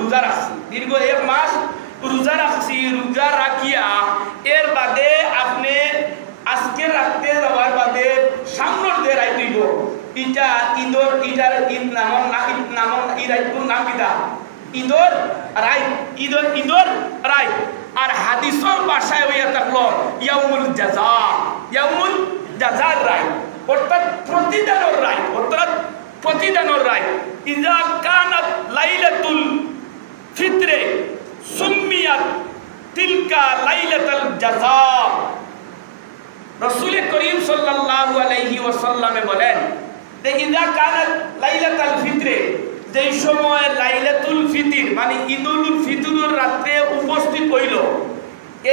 রোজা রাখছি, দীর্ঘ 1 মাস রোজা রাখছি, রোজা রাখিয়া এর বাদে আপনি আজকে রাখতে যাওয়ার বাদে সামনের যে রাইত হইব ইটা ঈদর ইটার ঈদ নামন না ঈদ নামন ই রাইতুর নাম কিটা ঈদর রাইত, ঈদর রাইত। আর হাদিসের ভাষায় হইয়া থাকলো ইয়াউমুল জাযা, ইয়াউমুল জাযার রাইত, অর্থাৎ প্রতিদানের রাইত, অর্থাৎ প্রতিদানের রাইত। ইযা কানাত লাইলাতুল ফিতরে সুম্মিয়াত তিলকা লাইলাতুল জাযা। রাসূল করিম সাল্লাল্লাহু আলাইহি ওয়াসাল্লাম বলেন যে ইযা কানাত লাইলাতুল ফিতরে, যেই সময় লাইলাতুল ফিতর মানে ঈদুল ফিতরের রাতে উপস্থিত হইল,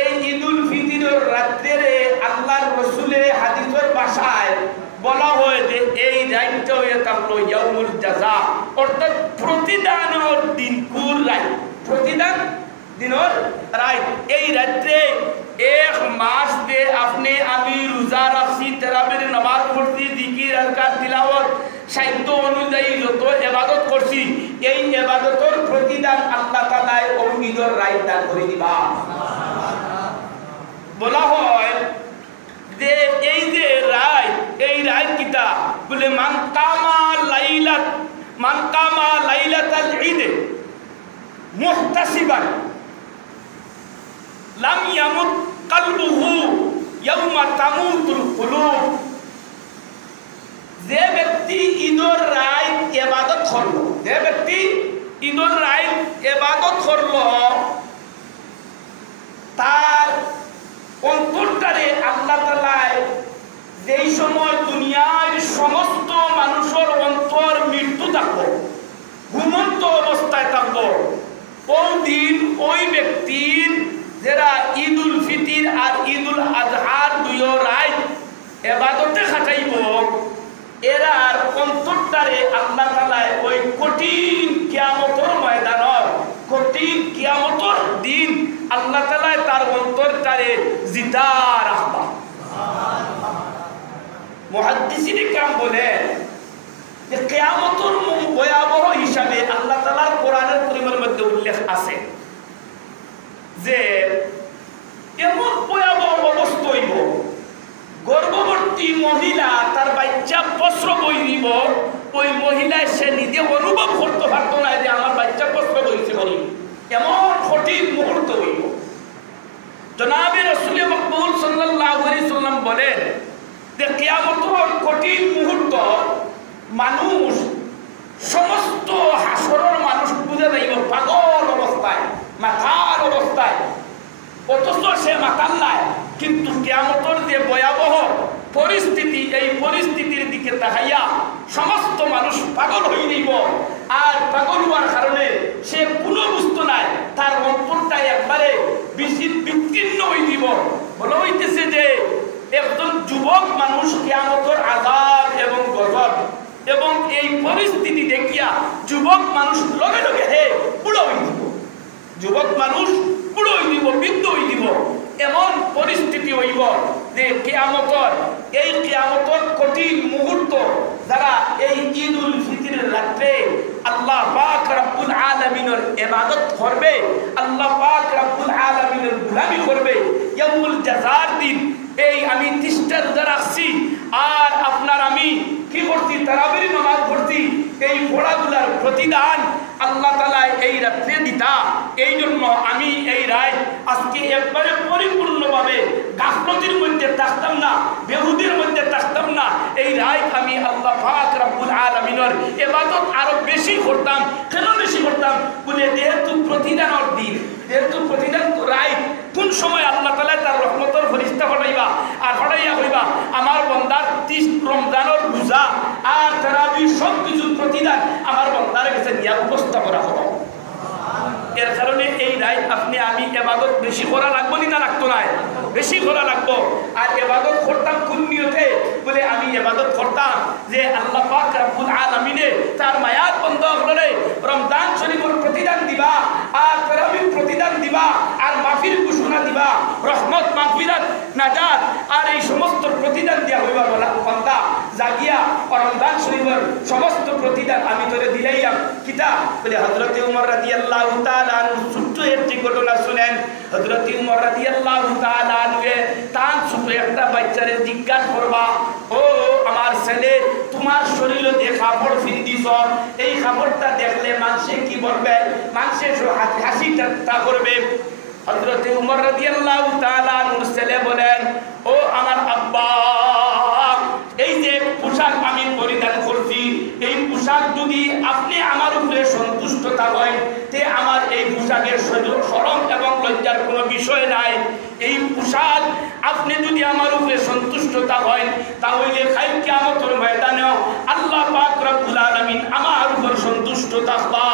এই ঈদুল ফিতরের রাতে আল্লাহর রাসূলের হাদিসের ভাষায় বলা হয় যে এই রাতটা হয়ে থাকলো ইয়াউমুল জাযা, অর্থাৎ প্রতিদানের দিন, কুর রাত, প্রতিদান দিনের রাত। এই রাতে 1 মাস দে আপনি আমি রোজা রাখছি, তারাবির নামাজ পড়ছি, জিকির আজকার তিলাওয়াত সাহিত্য অনুযায়ী যত ইবাদত করছি, এই ইবাদতের প্রতিদান আল্লাহ তাআলা ওই ঈদের রাত দান করে দিবা। বলা হয় যে এই যে রাত, এই রাত কিতা বলে মান কামা লাইলাতাল ঈদ মুহতাসিবান লাম ইয়ামুত কলবুহু ইয়াওমা তামুতুল কুলুব। যে ব্যক্তি ঈদের রাত ইবাদত করলো, যে ব্যক্তি ঈদের রাত ইবাদত করলো, তার অন্তরটারে আল্লাহ তাআলা যেই সময় দুনিয়ার সমস্ত মানুষের অন্তর মৃত্যু থাকবো, ঘুমন্ত অবস্থায় থাকবো, ওই দিন ওই ব্যক্তির যারা ঈদুল ফিতর আর ঈদুল আজহার দুইও রাত ইবাদতে খাটাইব, এরার অন্তরটারে আল্লাহ তাআলা ওই কঠিন কিয়ামতের ময়দানত, কঠিন কিয়ামতের দিন আল্লাহ তাআলা তার অন্তরটারে জিতা রাখবা। মুহাদ্দিসিনে কেরাম বলে যে কিয়ামতের ভয়াবহ হিসাবে আল্লাহ তাআলার কোরআনের পরিমাণের মধ্যে উল্লেখ আছে যে এমন ভয়াবহ অবস্থা হইব, গর্ভবতী মহিলা তার বাচ্চা প্রসব হইব, ওই মহিলা সে নিজে অনুভব করতে পারত না যে আমার বাচ্চা প্রসব হয়েছে বলি, এমন কঠিন মুহূর্ত হইব। জনাবে রাসূল মকবুল সাল্লাল্লাহু আলাইহি সাল্লাম বলেন যে কিয়ামতের কঠিন মুহূর্ত মানুষ, সমস্ত হাসরের মানুষ বুঝে যাইব পাগল অবস্থায়, মাথার অবস্থায়, অথচ সে মাতাল নাই, কিন্তু কিয়ামতের যে ভয়াবহ পরিস্থিতি, এই পরিস্থিতির দিকে তাকাইয়া সমস্ত মানুষ পাগল হয়ে যাইব। আর পাগল হওয়ার কারণে সে কোনো বুঝতো নাই, তার অন্তরটা একবারে বিচ্ছিন্ন হয়ে দিব। বলা হইতেছে যে একজন যুবক মানুষ কিয়ামতের আযাব এবং গজব এবং এই পরিস্থিতি দেখিয়া যুবক মানুষ লগে লগে হে বুড়ো হয়ে দিব, যুবক মানুষ বুড়ো হয়ে দিব, বৃদ্ধ হয়ে দিব। এমন পরিস্থিতি হইব যে কিয়ামতের, এই কিয়ামতের কঠিন মুহূর্ত যারা এই ঈদুল ফিতরের রাতে আল্লাহ পাক রব্বুল আলামিনের ইবাদত করবে, আল্লাহ পাক রব্বুল আলামিনের গোলামি করবে, ইয়াউমুল জাযার দিন, এই আমি 30টা রোজা রাখছি আর আপনার আমি কি করছি, তারাবির নামাজ পড়ছি, এই পড়াগুলার প্রতিদান আল্লাহ তাআলা এই রাতে দিতা। এই জন্য আমি এই রাত আজকে একবারে পরিপূর্ণভাবে গাফলতির মধ্যে থাকতাম না, বেহুদের মধ্যে থাকতাম না। এই রাত আমি আল্লাহ পাক রব্বুল আলামিনের ইবাদত আরো বেশি করতাম। কেন বেশি করতাম বলে, যেহেতু প্রতিদানের দিন, যেহেতু প্রতিদান রাত, কোন সময় আল্লাহ তাআলা তার রহমতের ফেরেশতা পাঠাইবা আর পাঠাইয়া কইবা আমার বান্দার 30 রমজানের রোজা আর তারাবি সব কিছু প্রতিদান আমার বান্দার কাছে নিয়ে উপস্থাপনা করো। এর কারণে এই রাত আপনি আমি ইবাদত বেশি করা লাগবো না, লাগতো না, বেশি করা লাগবো। আর ইবাদত করতাম কোন নিয়তে বলে, আমি ইবাদত করতাম যে আল্লাহ পাক রব্বুল আলামিনে তার মায়ার বান্দাগুলোরে রমজান শরীফের প্রতিদান দিবা আর তারাবির প্রতিদান দিবা আর মাফির ঘোষণা দিবা, রহমত মাগফিরাত নাজাত আর এই সমস্ত প্রতিদান দেওয়া হইবা বলা বান্দা জাগিয়া রমজান শরীফের সমস্ত প্রতিদান আমি তোরে দিলাইয়াম কিতা বলে হযরত ওমর রাদিয়াল্লাহু তাআলা আনহু ছোট্ট একটি ঘটনা শুনেন হযরত ওমর রাদিয়াল্লাহু তাআলা আনহু তার ছোট একটা বাচ্চারে জিজ্ঞাসা করবা ও আমার ছেলে তোমার শরীরে যে কাপড় ফিন্দিছ এই কাপড়টা দেখলে মানুষে কি বলবে মানুষে হাসি ঠাট্টা করবে হযরত ওমর রাদিয়াল্লাহু তাআলা আনহু ছেলে বলেন ও আমার আব্বা এই যে পোশাক আমি পরিধান করছি এই পোশাক যদি আপনি আমার উপরে সন্তুষ্ট থাকেন তে আমার এই পোশাকের শরম এবং লজ্জার কোনো বিষয় নাই এই পোশাক আপনি যদি আমার উপরে সন্তুষ্ট থাকেন তাহলে কাল কিয়ামতের ময়দানে আল্লাহ পাক রব্বুল আলামিন আমার উপর সন্তুষ্ট থাকবা